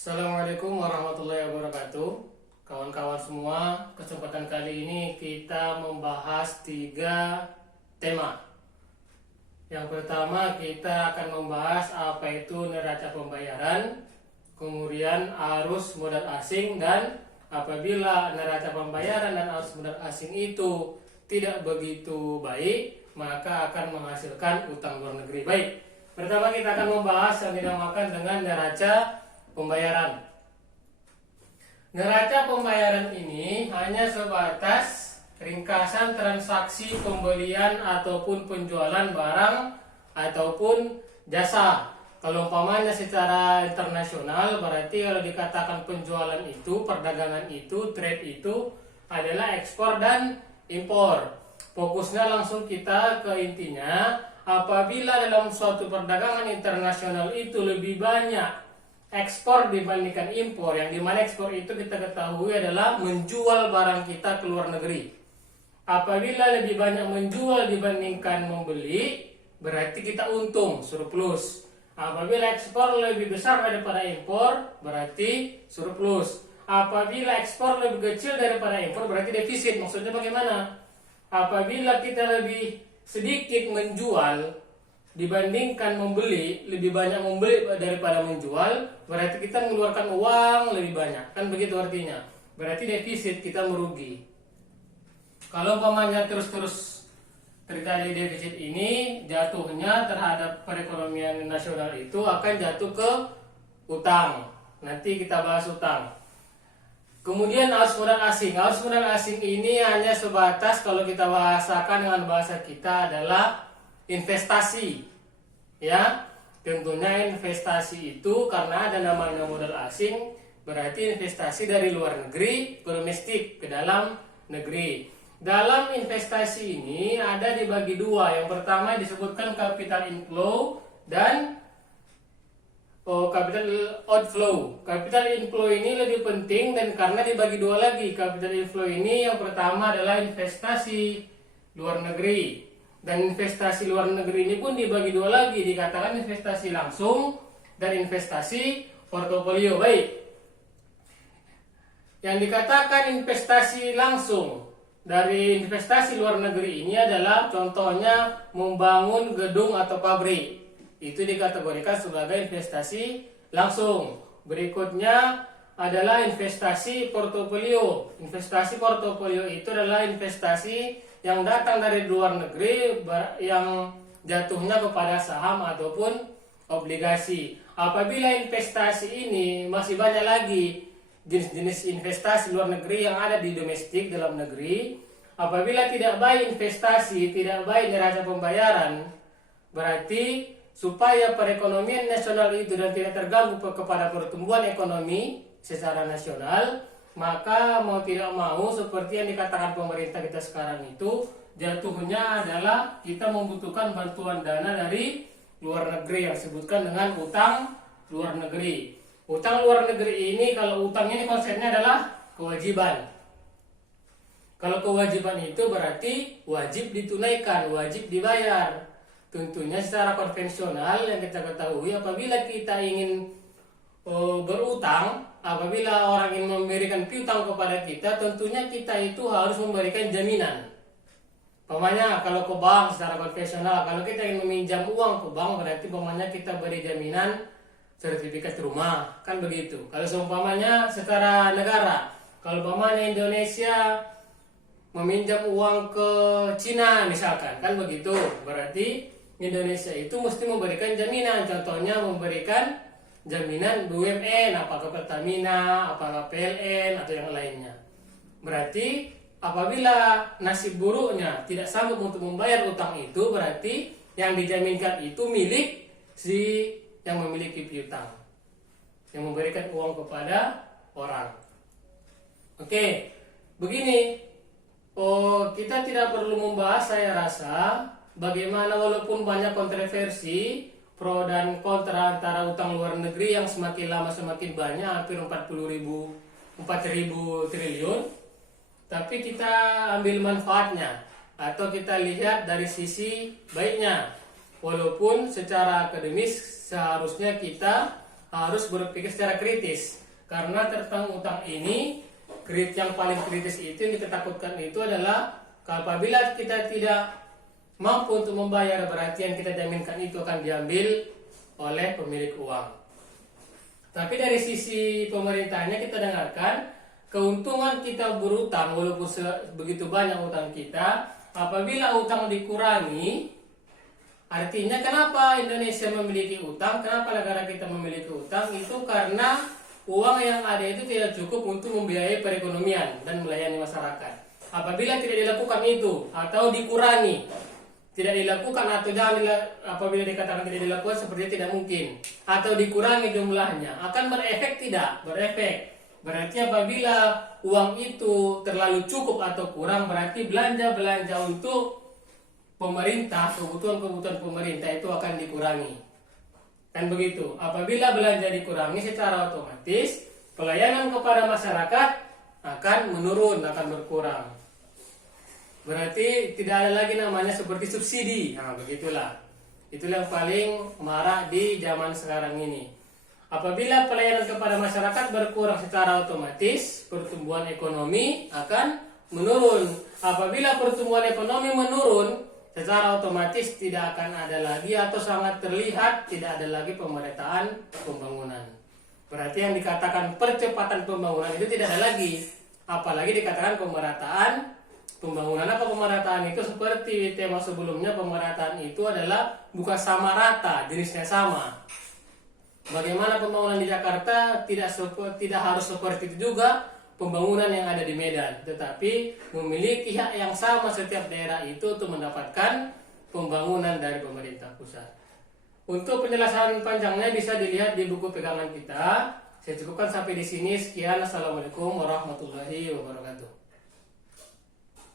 Assalamualaikum warahmatullahi wabarakatuh. Kawan-kawan semua, kesempatan kali ini kita membahas 3 tema. Yang pertama kita akan membahas apa itu neraca pembayaran, kemudian arus modal asing, dan apabila neraca pembayaran dan arus modal asing itu tidak begitu baik, maka akan menghasilkan utang luar negeri. Baik, pertama kita akan membahas yang dinamakan dengan neraca pembayaran. Neraca pembayaran ini hanya sebatas ringkasan transaksi pembelian ataupun penjualan barang ataupun jasa. Kalau umpamanya secara internasional, berarti kalau dikatakan penjualan itu, perdagangan itu, trade itu adalah ekspor dan impor. Fokusnya langsung kita ke intinya, apabila dalam suatu perdagangan internasional itu lebih banyak ekspor dibandingkan impor, yang dimana ekspor itu kita ketahui adalah menjual barang kita ke luar negeri. Apabila lebih banyak menjual dibandingkan membeli, berarti kita untung, surplus. Apabila ekspor lebih besar daripada impor, berarti surplus. Apabila ekspor lebih kecil daripada impor, berarti defisit. Maksudnya bagaimana? Apabila kita lebih sedikit menjual dibandingkan membeli, lebih banyak membeli daripada menjual, berarti kita mengeluarkan uang lebih banyak. Kan begitu artinya. Berarti defisit, kita merugi. Kalau umpamanya terus-terus terjadi defisit ini, jatuhnya terhadap perekonomian nasional itu akan jatuh ke utang. Nanti kita bahas utang. Kemudian arus modal asing. Arus modal asing ini hanya sebatas, kalau kita bahasakan dengan bahasa kita, adalah investasi. Ya, tentunya investasi itu karena ada namanya modal asing, berarti investasi dari luar negeri ke domestik, ke dalam negeri. Dalam investasi ini ada dibagi 2. Yang pertama disebutkan capital inflow dan capital outflow. Capital inflow ini lebih penting dan karena dibagi 2 lagi. Capital inflow ini yang pertama adalah investasi luar negeri. Dan investasi luar negeri ini pun dibagi 2 lagi, dikatakan investasi langsung dan investasi portofolio. Baik, yang dikatakan investasi langsung dari investasi luar negeri ini adalah contohnya membangun gedung atau pabrik. Itu dikategorikan sebagai investasi langsung. Berikutnya adalah investasi portofolio. Investasi portofolio itu adalah investasi yang datang dari luar negeri yang jatuhnya kepada saham ataupun obligasi. Apabila investasi ini masih banyak lagi jenis-jenis investasi luar negeri yang ada di domestik dalam negeri, apabila tidak baik investasi, tidak baik neraca pembayaran, berarti supaya perekonomian nasional itu dan tidak terganggu kepada pertumbuhan ekonomi secara nasional, maka mau tidak mau seperti yang dikatakan pemerintah kita sekarang itu, jatuhnya adalah kita membutuhkan bantuan dana dari luar negeri yang disebutkan dengan utang luar negeri. Utang luar negeri ini, kalau utang ini konsepnya adalah kewajiban. Kalau kewajiban itu berarti wajib ditunaikan, wajib dibayar. Tentunya secara konvensional yang kita ketahui, apabila kita ingin berutang, apabila orang ingin memberikan piutang kepada kita, tentunya kita itu harus memberikan jaminan. Umpamanya kalau ke bank secara konvensional, kalau kita ingin meminjam uang ke bank, berarti umpamanya kita beri jaminan sertifikat rumah, kan begitu. Kalau seumpamanya secara negara, kalau umpamanya Indonesia meminjam uang ke Cina misalkan, kan begitu, berarti Indonesia itu mesti memberikan jaminan. Contohnya memberikan jaminan BUMN, apakah Pertamina, apakah PLN atau yang lainnya. Berarti apabila nasib buruknya tidak sanggup untuk membayar utang itu, berarti yang dijaminkan itu milik si yang memiliki piutang, yang memberikan uang kepada orang. Oke, begini. Kita tidak perlu membahas, saya rasa, bagaimana walaupun banyak kontroversi pro dan kontra antara utang luar negeri yang semakin lama semakin banyak, hampir 4.000 triliun, tapi kita ambil manfaatnya atau kita lihat dari sisi baiknya. Walaupun secara akademis seharusnya kita harus berpikir secara kritis. Karena tentang utang ini, yang paling kritis itu yang kita takutkan itu adalah apabila kita tidak mampu untuk membayar, berarti yang kita jaminkan itu akan diambil oleh pemilik uang. Tapi dari sisi pemerintahnya kita dengarkan, keuntungan kita berutang walaupun begitu banyak utang kita, apabila utang dikurangi, artinya kenapa Indonesia memiliki utang, kenapa negara kita memiliki utang, itu karena uang yang ada itu tidak cukup untuk membiayai perekonomian dan melayani masyarakat. Apabila tidak dilakukan itu atau dikurangi, tidak dilakukan atau apabila dikatakan tidak dilakukan seperti tidak mungkin, atau dikurangi jumlahnya, akan berefek tidak? Berefek. Berarti apabila uang itu terlalu cukup atau kurang, berarti belanja untuk pemerintah, kebutuhan pemerintah itu akan dikurangi. Kan begitu. Apabila belanja dikurangi, secara otomatis pelayanan kepada masyarakat akan menurun, akan berkurang. Berarti tidak ada lagi namanya seperti subsidi. Nah, begitulah. Itulah yang paling marak di zaman sekarang ini. Apabila pelayanan kepada masyarakat berkurang, secara otomatis pertumbuhan ekonomi akan menurun. Apabila pertumbuhan ekonomi menurun, secara otomatis tidak akan ada lagi atau sangat terlihat tidak ada lagi pemerataan pembangunan. Berarti yang dikatakan percepatan pembangunan itu tidak ada lagi. Apalagi dikatakan pemerataan pembangunan. Apa pemerataan itu? Seperti tema sebelumnya, pemerataan itu adalah bukan sama rata, jenisnya sama. Bagaimana pembangunan di Jakarta tidak harus seperti itu juga pembangunan yang ada di Medan, tetapi memiliki hak yang sama setiap daerah itu untuk mendapatkan pembangunan dari pemerintah pusat. Untuk penjelasan panjangnya bisa dilihat di buku pegangan kita. Saya cukupkan sampai di sini. Sekian. Assalamualaikum warahmatullahi wabarakatuh.